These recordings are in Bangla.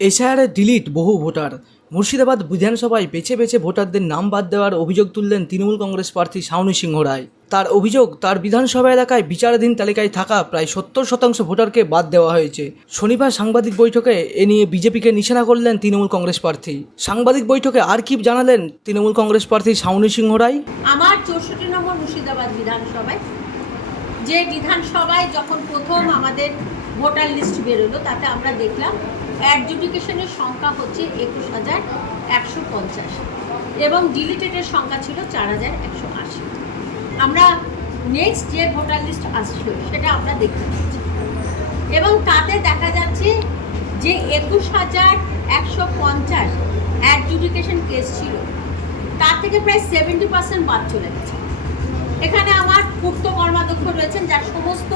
এশায়ারে ডিলিট বহু ভোটার। মুর্শিদাবাদ বিধানসভায় বেছে বেছে ভোটারদের নাম বাদ দেওয়ার অভিযোগ তুললেন তৃণমূল কংগ্রেস প্রার্থী শাওনী সিংহ রায়। তার অভিযোগ, তার বিধানসভা এলাকায় বিচারাধীন তালিকায় থাকা প্রায় 70% ভোটারকে বাদ দেওয়া হয়েছে। শনিবার সাংবাদিক বৈঠকে এ নিয়ে বিজেপিকে নিশানা করলেন তৃণমূল কংগ্রেস প্রার্থী। সাংবাদিক বৈঠকে আর কি জানালেন তৃণমূল কংগ্রেস প্রার্থী শাওনী সিংহ রায়? আমার 64 নম্বর মুর্শিদাবাদ বিধানসভায় যে বিধানসভায় যখন প্রথম আমাদের ভোটার লিস্ট বেরোলো, তাতে আমরা দেখলাম অ্যাডজুডিকেশনের সংখ্যা হচ্ছে 21,150 এবং ডিলিটেডের সংখ্যা ছিল 4,180। আমরা নেক্সট যে ভোটার লিস্ট আসছে সেটা আমরা দেখতে পাচ্ছি এবং তাতে দেখা যাচ্ছে যে 21,150 অ্যাডজুডিকেশন কেস ছিল, তার থেকে প্রায় 70% বাদ চলে গেছে। এখানে আমার পূর্ত কর্মাধ্যক্ষ রয়েছেন, যার সমস্ত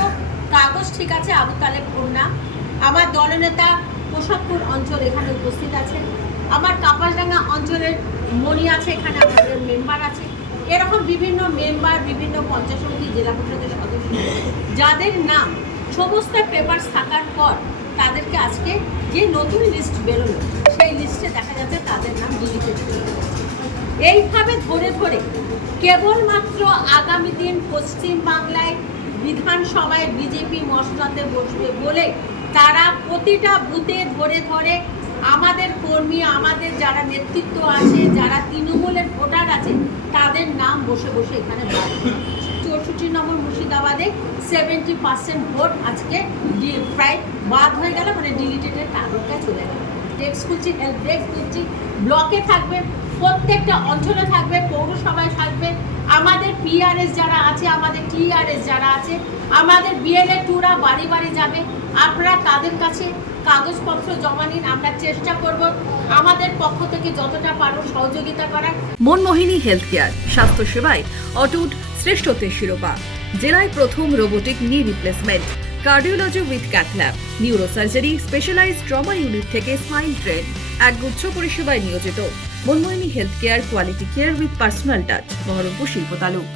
কাগজ ঠিক আছে, আবু তালেব কন্যা। আমার দলনেতা প্রসাদপুর অঞ্চল এখানে উপস্থিত আছে, আমার কাপাসডাঙ্গা অঞ্চলের মণি আছে, এখানে আমাদের মেম্বার আছে। এরকম বিভিন্ন মেম্বার, বিভিন্ন পঞ্চায়েত সমিতি, জেলা পরিষদের সদস্য, যাদের নাম সমস্ত পেপারস থাকার পর তাদেরকে আজকে যে নতুন লিস্ট বেরোলো, সেই লিস্টে দেখা যাচ্ছে তাদের নাম ডিলিটেড হয়ে গেছে। এইভাবে ধরে ধরে কেবলমাত্র আগামী দিন পশ্চিমবাংলায় বিধানসভায় বিজেপি মসনদে বসবে বলে তারা প্রতিটা বুথে ধরে ধরে আমাদের কর্মী, আমাদের যারা নেতৃত্ব আছে, যারা তৃণমূলের ভোটার আছে, তাদের নাম বসে বসে এখানে বাদ। 64 নম্বর মুর্শিদাবাদে 70% ভোট আজকে প্রায় বাদ হয়ে গেল, মানে ডিলিটেডের তালিকায় চলে গেল। ডেস্ক খুলছি, হেল্প ডেস্ক খুলছি, ব্লকে থাকবে, প্রত্যেকটা অঞ্চলে থাকবে, পৌরসভায় থাকবে। আমাদের পিআরএস যারা আছে, আমাদের টিআরএস যারা আছে, আমাদের বিএলএ টুরা বাড়ি বাড়ি যাবে। আপনারা তাদের কাছে কাগজপত্র জমা নিন, আমরা চেষ্টা করব আমাদের পক্ষ থেকে যতটা পারব সহযোগিতা করার। মনমোহিনী হেলথ কেয়ার, স্বাস্থ্য সেবায় অটুট শ্রেষ্ঠত্বের শিরোপা। জেলায় প্রথম robotic knee replacement, cardiology with cath lab, neurosurgery, specialised trauma unit থেকে স্মাইল ট্রেন, একগুচ্ছ পরিষেবায় নিয়োজিত। Manmohini health care, quality care with personal touch, Berhampore শিল্প তালুক।